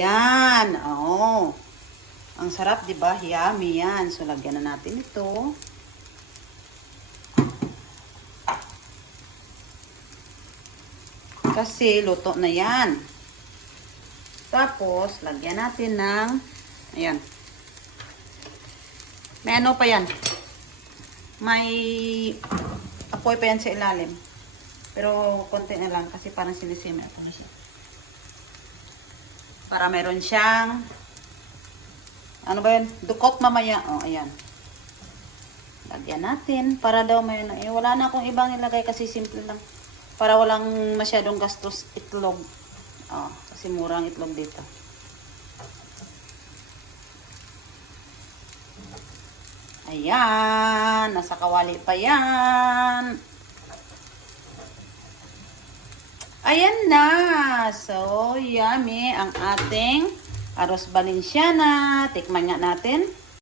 Yan. Oh. Ang sarap, di ba? Yummy yan. So, lagyan na natin ito. Kasi, luto na yan. Tapos, lagyan natin ng, ayan. May ano pa yan. May apoy pa yan sa ilalim. Pero, konti na lang kasi parang sinisima. Ito na siya. Para meron siyang ano ba yan? Dukot mamaya. O, ayan. Lagyan natin. Para daw may wala na akong ibang ilagay kasi simple lang. Para walang masyadong gastos itlog. O, kasi murang itlog dito. Ayan. Nasa kawali pa yan. Ayan na. So, yummy ang ating arroz Valenciana. Tikman nga natin.